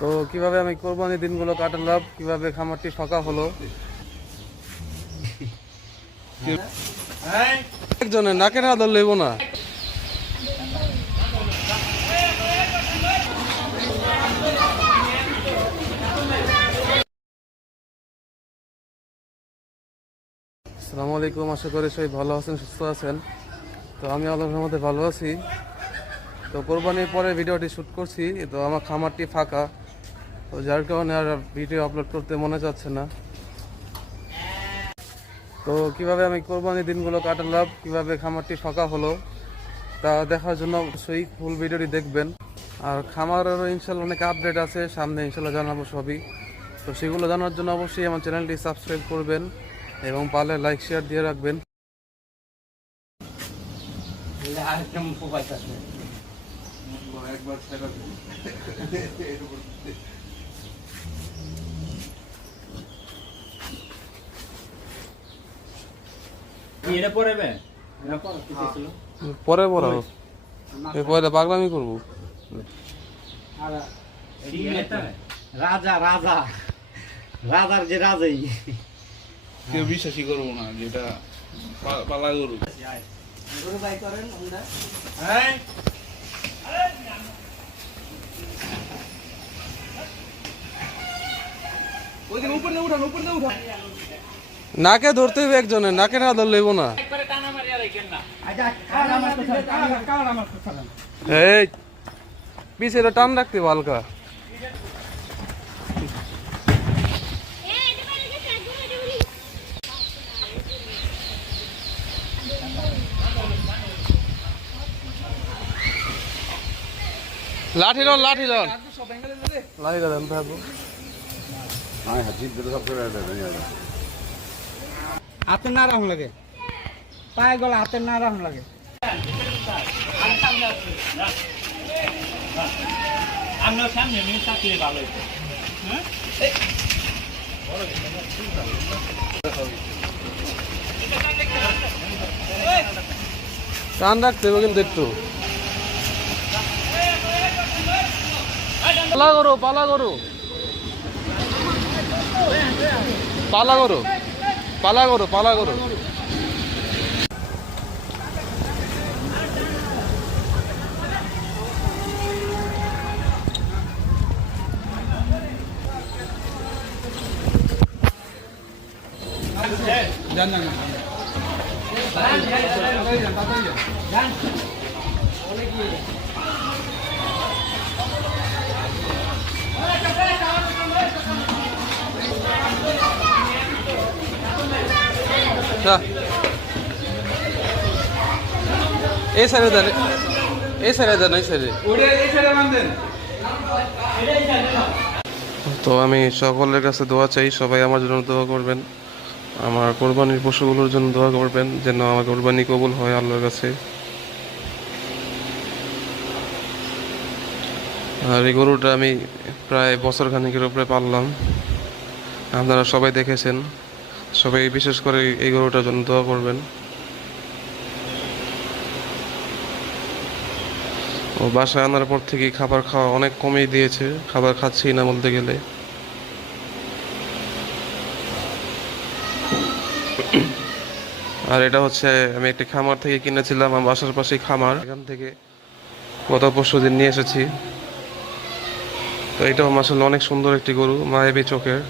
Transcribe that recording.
তো কিভাবে আমি কোরবানির দিনগুলো কাটালাম, কিভাবে খামারটি ফাঁকা হলো, একজনের নাকের আদর লেবো না। আসসালামু আলাইকুম, আশা করি সবাই ভালো আছেন, সুস্থ আছেন। তো আমি আল্লাহর মধ্যে ভালো আছি। তো কোরবানির পরে ভিডিওটি শ্যুট করছি, তো আমার খামারটি ফাঁকা, তো যার কারণে আর ভিডিও আপলোড করতে মনে যাচ্ছে না। তো কিভাবে আমি কোরবানির দিনগুলো কাটালাম, কিভাবে খামারটি ফাঁকা হলো, তা দেখার জন্য অবশ্যই ফুল ভিডিওটি দেখবেন। আর খামারেরও ইনশাল্লাহ অনেক আপডেট আছে, সামনে ইনশাল্লাহ জানাবো সবই। তো সেগুলো জানার জন্য অবশ্যই আমার চ্যানেলটি সাবস্ক্রাইব করবেন এবং পারলে লাইক শেয়ার দিয়ে রাখবেন। পরে পড়াবো, পরে পাগলামি করবো। রাজা রাজা রাজার যে রাজাই কেউ বিশ্বাসই করবো না যেটা পালা গরু। নাকে ধরতে হবে একজনের, নাকে না ধর লেবো না। এই পিছিয়ে টান রাখতে হালকা। লাঠি লন, লাঠি লন, লাঠি লন থাকবো। হাতের না রাখুন লাগে, পায়ে গলা হাতের না রাখুন লাগে। টান রাখতে হবে কিন্তু একটু। পালা করো, পালা করো, পালা করো, পালা করো, পালা করো। এই সাইডে দেন, এই সাইডে দেন, এই সাইডে। তো আমি সকলের কাছে দোয়া চাই, সবাই আমার জন্য দোয়া করবেন, আমার কোরবানির পশুগুলোর জন্য দোয়া করবেন যেন আমার কোরবানি কবুল হয় আল্লাহর কাছে। আর এই গরুটা আমি প্রায় বছর খানিকের উপরে পাললাম, আপনারা সবাই দেখেছেন। সবাই বিশেষ করে এই গরুটার জন্য দোয়া করবেন। ও বাসায় আনার পর থেকে খাবার খাওয়া অনেক কমই দিয়েছে, খাবার খাচ্ছি না বলতে গেলে। আর এটা হচ্ছে আমি একটি খামার থেকে কিনেছিলাম, আমার বাসার পাশেই খামার, এখান থেকে গত পরশুদিন নিয়ে এসেছি। তো এটাও মাসাল্লাহ অনেক সুন্দর একটি গরু, মায়াবী চোখের।